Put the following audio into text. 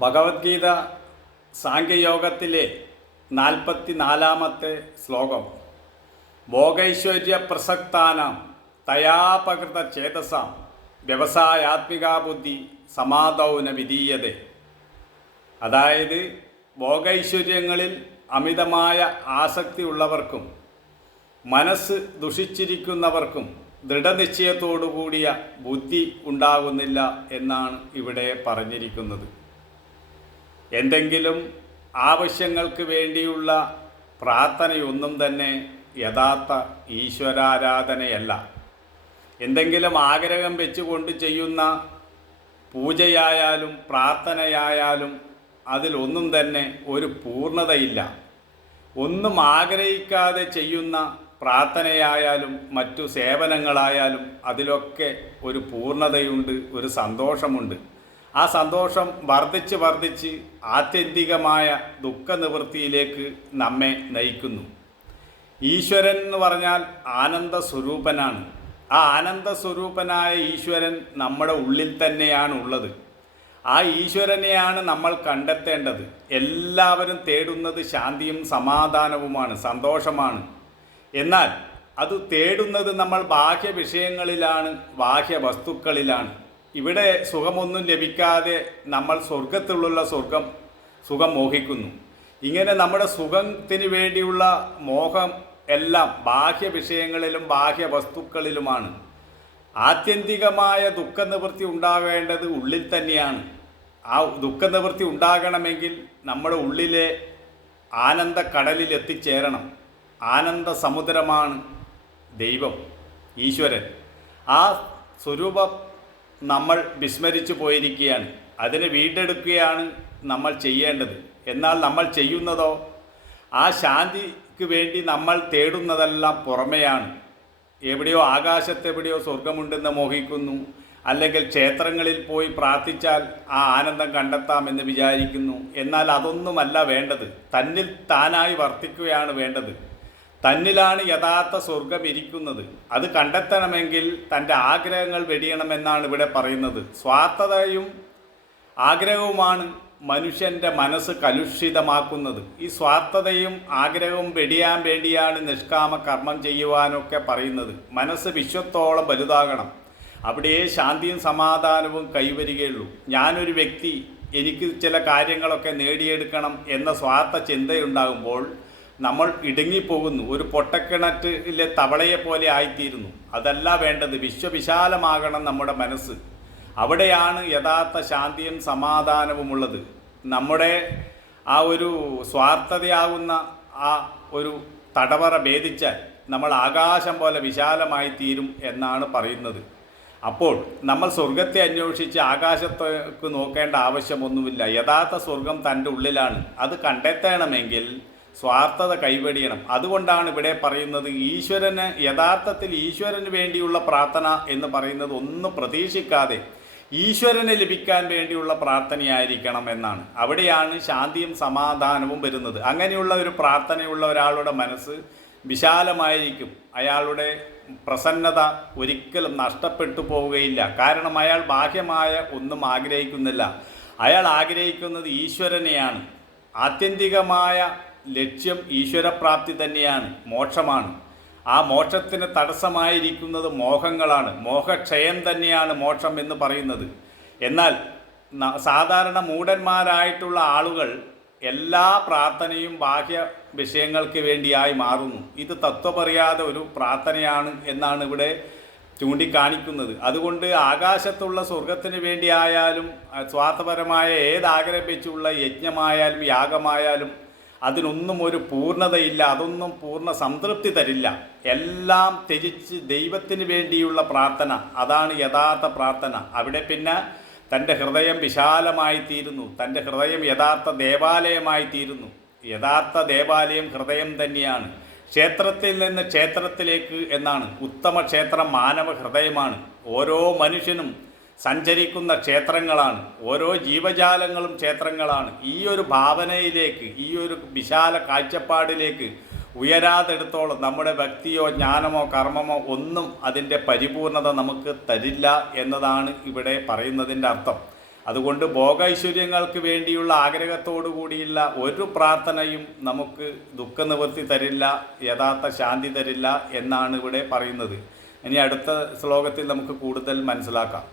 ഭഗവത്ഗീത സാഖ്യയോഗത്തിലെ 44-ാമത്തെ ശ്ലോകം. ഭോഗൈശ്വര്യ പ്രസക്താനാം തയാപകൃത ചേതസാം വ്യവസായാത്മികാ ബുദ്ധി സമാധൗ ന വിധീയതേ. അതായത് ഭോഗൈശ്വര്യങ്ങളിൽ അമിതമായ ആസക്തി ഉള്ളവർക്കും മനസ്സ് ദുഷിച്ചിരിക്കുന്നവർക്കും ദൃഢനിശ്ചയത്തോടുകൂടിയ ബുദ്ധി ഉണ്ടാകുന്നില്ല എന്നാണ് ഇവിടെ പറഞ്ഞിരിക്കുന്നത്. എന്തെങ്കിലും ആവശ്യങ്ങൾക്ക് വേണ്ടിയുള്ള പ്രാർത്ഥനയൊന്നും തന്നെ യഥാർത്ഥ ഈശ്വരാരാധനയല്ല. എന്തെങ്കിലും ആഗ്രഹം വെച്ചുകൊണ്ട് ചെയ്യുന്ന പൂജയായാലും പ്രാർത്ഥനയായാലും അതിലൊന്നും തന്നെ ഒരു പൂർണ്ണതയില്ല. ഒന്നും ആഗ്രഹിക്കാതെ ചെയ്യുന്ന പ്രാർത്ഥനയായാലും മറ്റു സേവനങ്ങളായാലും അതിലൊക്കെ ഒരു പൂർണ്ണതയുണ്ട്, ഒരു സന്തോഷമുണ്ട്. ആ സന്തോഷം വർദ്ധിച്ച് ആത്യന്തികമായ ദുഃഖനിവൃത്തിയിലേക്ക് നമ്മെ നയിക്കുന്നു. ഈശ്വരൻ എന്ന് പറഞ്ഞാൽ ആനന്ദ സ്വരൂപനാണ്. ആ ആനന്ദ സ്വരൂപനായ ഈശ്വരൻ നമ്മുടെ ഉള്ളിൽ തന്നെയാണ് ഉള്ളത്. ആ ഈശ്വരനെയാണ് നമ്മൾ കണ്ടെത്തേണ്ടത്. എല്ലാവരും തേടുന്നത് ശാന്തിയും സമാധാനവുമാണ്, സന്തോഷമാണ്. എന്നാൽ അത് തേടുന്നത് നമ്മൾ ബാഹ്യ വിഷയങ്ങളിലാണ്, ബാഹ്യ വസ്തുക്കളിലാണ്. ഇവിടെ സുഖമൊന്നും ലഭിക്കാതെ നമ്മൾ സ്വർഗത്തിലുള്ള സുഖം മോഹിക്കുന്നു. ഇങ്ങനെ നമ്മുടെ സുഖത്തിന് വേണ്ടിയുള്ള മോഹം എല്ലാം ബാഹ്യ വിഷയങ്ങളിലും ബാഹ്യ വസ്തുക്കളിലുമാണ്. ആത്യന്തികമായ ദുഃഖനിവൃത്തി ഉണ്ടാകേണ്ടത് ഉള്ളിൽ തന്നെയാണ്. ആ ദുഃഖനിവൃത്തി ഉണ്ടാകണമെങ്കിൽ നമ്മുടെ ഉള്ളിലെ ആനന്ദക്കടലിൽ എത്തിച്ചേരണം. ആനന്ദ സമുദ്രമാണ് ദൈവം, ഈശ്വരൻ. ആ സ്വരൂപം നമ്മൾ വിസ്മരിച്ചു പോയിരിക്കുകയാണ്. അതിനെ വീണ്ടെടുക്കുകയാണ് നമ്മൾ ചെയ്യേണ്ടത്. എന്നാൽ നമ്മൾ ചെയ്യുന്നതോ ആ ശാന്തിക്ക് വേണ്ടി നമ്മൾ തേടുന്നതെല്ലാം പുറമെയാണ്. എവിടെയോ ആകാശത്തെവിടെയോ സ്വർഗമുണ്ടെന്ന് മോഹിക്കുന്നു, അല്ലെങ്കിൽ ക്ഷേത്രങ്ങളിൽ പോയി പ്രാർത്ഥിച്ചാൽ ആ ആനന്ദം കണ്ടെത്താമെന്ന് വിചാരിക്കുന്നു. എന്നാൽ അതൊന്നുമല്ല വേണ്ടത്. തന്നിൽ താനായി വർത്തിക്കുകയാണ് വേണ്ടത്. തന്നിലാണ് യഥാർത്ഥ സ്വർഗം ഇരിക്കുന്നത്. അത് കണ്ടെത്തണമെങ്കിൽ തൻ്റെ ആഗ്രഹങ്ങൾ വെടിയണമെന്നാണ് ഇവിടെ പറയുന്നത്. സ്വാർത്ഥതയും ആഗ്രഹവുമാണ് മനുഷ്യൻ്റെ മനസ്സ് കലുഷിതമാക്കുന്നത്. ഈ സ്വാർത്ഥതയും ആഗ്രഹവും വെടിയാൻ വേണ്ടിയാണ് നിഷ്കാമ കർമ്മം ചെയ്യുവാനൊക്കെ പറയുന്നത്. മനസ്സ് വിശ്വത്തോളം വലുതാകണം. അവിടെ ശാന്തിയും സമാധാനവും കൈവരികയുള്ളൂ. ഞാനൊരു വ്യക്തി, എനിക്ക് ചില കാര്യങ്ങളൊക്കെ നേടിയെടുക്കണം എന്ന സ്വാർത്ഥ ചിന്തയുണ്ടാകുമ്പോൾ നമ്മൾ ഇടുങ്ങിപ്പോകുന്നു. ഒരു പൊട്ടക്കിണറ്റിലെ തവളയെ പോലെ ആയിത്തീരുന്നു. അതല്ല വേണ്ടത്. വിശ്വവിശാലമാകണം നമ്മുടെ മനസ്സ്. അവിടെയാണ് യഥാർത്ഥ ശാന്തിയും സമാധാനവുമുള്ളത്. നമ്മുടെ ആ ഒരു സ്വാർത്ഥതയാകുന്ന ആ ഒരു തടവറ ഭേദിച്ചാൽ നമ്മൾ ആകാശം പോലെ വിശാലമായി തീരും എന്നാണ് പറയുന്നത്. അപ്പോൾ നമ്മൾ സ്വർഗത്തെ അന്വേഷിച്ച് ആകാശത്തേക്ക് നോക്കേണ്ട ആവശ്യമൊന്നുമില്ല. യഥാർത്ഥ സ്വർഗം തൻ്റെ ഉള്ളിലാണ്. അത് കണ്ടെത്തണമെങ്കിൽ സ്വാർത്ഥത കൈവെടിയണം. അതുകൊണ്ടാണ് ഇവിടെ പറയുന്നത് ഈശ്വരന്, യഥാർത്ഥത്തിൽ ഈശ്വരന് വേണ്ടിയുള്ള പ്രാർത്ഥന എന്ന് പറയുന്നത് ഒന്നും പ്രതീക്ഷിക്കാതെ ഈശ്വരനെ ലഭിക്കാൻ വേണ്ടിയുള്ള പ്രാർത്ഥനയായിരിക്കണം എന്നാണ്. അവിടെയാണ് ശാന്തിയും സമാധാനവും വരുന്നത്. അങ്ങനെയുള്ള ഒരു പ്രാർത്ഥനയുള്ള ഒരാളുടെ മനസ്സ് വിശാലമായിരിക്കും. അയാളുടെ പ്രസന്നത ഒരിക്കലും നഷ്ടപ്പെട്ടു പോവുകയില്ല. കാരണം അയാൾ ബാഹ്യമായ ഒന്നും ആഗ്രഹിക്കുന്നില്ല. അയാൾ ആഗ്രഹിക്കുന്നത് ഈശ്വരനെയാണ്. ആത്യന്തികമായ ലക്ഷ്യം ഈശ്വരപ്രാപ്തി തന്നെയാണ്, മോക്ഷമാണ്. ആ മോക്ഷത്തിന് തടസ്സമായിരിക്കുന്നത് മോഹങ്ങളാണ്. മോഹക്ഷയം തന്നെയാണ് മോക്ഷം എന്ന് പറയുന്നത്. എന്നാൽ സാധാരണ മൂഢന്മാരായിട്ടുള്ള ആളുകൾ എല്ലാ പ്രാർത്ഥനയും ബാഹ്യ വിഷയങ്ങൾക്ക് വേണ്ടിയായി മാറുന്നു. ഇത് തത്വമറിയാതെ ഒരു പ്രാർത്ഥനയാണ് എന്നാണ് ഇവിടെ ചൂണ്ടിക്കാണിക്കുന്നത്. അതുകൊണ്ട് ആകാശത്തുള്ള സ്വർഗത്തിന് വേണ്ടിയായാലും സ്വാർത്ഥപരമായ ഏതാഗ്രഹം വെച്ചുള്ള യജ്ഞമായാലും യാഗമായാലും അതിനൊന്നും ഒരു പൂർണ്ണതയില്ല. അതൊന്നും പൂർണ്ണ സംതൃപ്തി തരില്ല. എല്ലാം ത്യജിച്ച് ദൈവത്തിന് വേണ്ടിയുള്ള പ്രാർത്ഥന, അതാണ് യഥാർത്ഥ പ്രാർത്ഥന. അവിടെ പിന്നെ തൻ്റെ ഹൃദയം വിശാലമായി തീരുന്നു. തൻ്റെ ഹൃദയം യഥാർത്ഥ ദേവാലയമായി തീരുന്നു. യഥാർത്ഥ ദേവാലയം ഹൃദയം തന്നെയാണ്. ക്ഷേത്രത്തിൽ നിന്ന് ക്ഷേത്രത്തിലേക്ക് എന്നാണ്. ഉത്തമ ക്ഷേത്രം മാനവ ഹൃദയമാണ്. ഓരോ മനുഷ്യനും സഞ്ചരിക്കുന്ന ക്ഷേത്രങ്ങളാണ്. ഓരോ ജീവജാലങ്ങളും ക്ഷേത്രങ്ങളാണ്. ഈ ഒരു ഭാവനയിലേക്ക്, ഈ ഒരു വിശാല കാഴ്ചപ്പാടിലേക്ക് ഉയരാതെടുത്തോളം നമ്മുടെ ഭക്തിയോ ജ്ഞാനമോ കർമ്മമോ ഒന്നും അതിൻ്റെ പരിപൂർണത നമുക്ക് തരില്ല എന്നതാണ് ഇവിടെ പറയുന്നതിൻ്റെ അർത്ഥം. അതുകൊണ്ട് ഭോഗൈശ്വര്യങ്ങൾക്ക് വേണ്ടിയുള്ള ആഗ്രഹത്തോടു കൂടിയുള്ള ഒരു പ്രാർത്ഥനയും നമുക്ക് ദുഃഖനിവൃത്തി തരില്ല, യഥാർത്ഥ ശാന്തി തരില്ല എന്നാണ് ഇവിടെ പറയുന്നത്. ഇനി അടുത്ത ശ്ലോകത്തിൽ നമുക്ക് കൂടുതൽ മനസ്സിലാക്കാം.